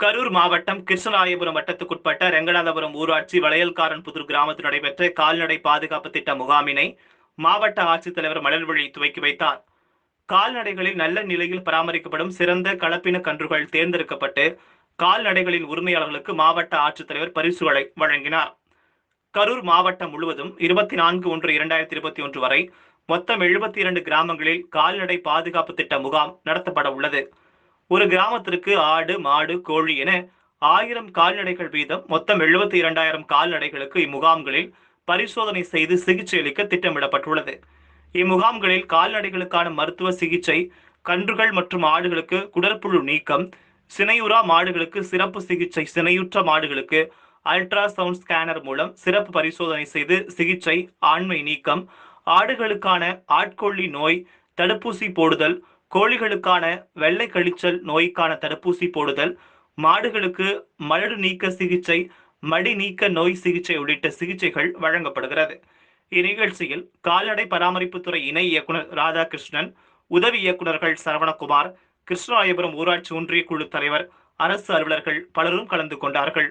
கரூர் மாவட்டம் கிருஷ்ணராயபுரம் வட்டத்துக்குட்பட்ட ரெங்கநாதபுரம் ஊராட்சி வளையல்காரன்புதூர் கிராமத்தில் நடைபெற்ற கால்நடை பாதுகாப்பு திட்ட முகாமினை மாவட்ட ஆட்சித்தலைவர் மலர்விழி துவக்கி வைத்தார். கால்நடைகளில் நல்ல நிலையில் பராமரிக்கப்படும் சிறந்த கலப்பின கன்றுகள் தேர்ந்தெடுக்கப்பட்டு கால்நடைகளின் உரிமையாளர்களுக்கு மாவட்ட ஆட்சித்தலைவர் பரிசுகளை வழங்கினார். கரூர் மாவட்டம் முழுவதும் 24/1/2021 வரை மொத்தம் 72 கிராமங்களில் கால்நடை பாதுகாப்பு திட்ட முகாம் நடத்தப்பட உள்ளது. ஒரு கிராமத்திற்கு ஆடு, மாடு, கோழி என 1000 கால்நடைகள் வீதம் மொத்தம் 72,000 கால்நடைகளுக்கு இம்முகாம்களில் பரிசோதனை செய்து சிகிச்சை அளிக்க திட்டமிடப்பட்டுள்ளது. இம்முகாம்களில் கால்நடைகளுக்கான மருத்துவ சிகிச்சை, கன்றுகள் மற்றும் ஆடுகளுக்கு குடற்புழு நீக்கம், சினையுறா மாடுகளுக்கு சிறப்பு சிகிச்சை, சினையுற்ற மாடுகளுக்கு அல்ட்ராசவுண்ட் ஸ்கேனர் மூலம் சிறப்பு பரிசோதனை செய்து சிகிச்சை, ஆண்மை நீக்கம், ஆடுகளுக்கான ஆட்கொள்ளி நோய் தடுப்பூசி போடுதல், கோழிகளுக்கான வெள்ளை கழிச்சல் நோய்க்கான தடுப்பூசி போடுதல், மாடுகளுக்கு மலடு நீக்க சிகிச்சை, மடி நீக்க நோய் சிகிச்சை உள்ளிட்ட சிகிச்சைகள் வழங்கப்படுகிறது. இந்நிகழ்ச்சியில் கால்நடை பராமரிப்புத்துறை இணை இயக்குனர் ராதாகிருஷ்ணன், உதவி இயக்குநர்கள் சரவணகுமார், கிருஷ்ணராயபுரம் ஊராட்சி ஒன்றிய குழு தலைவர், அரசு அலுவலர்கள் பலரும் கலந்து கொண்டார்கள்.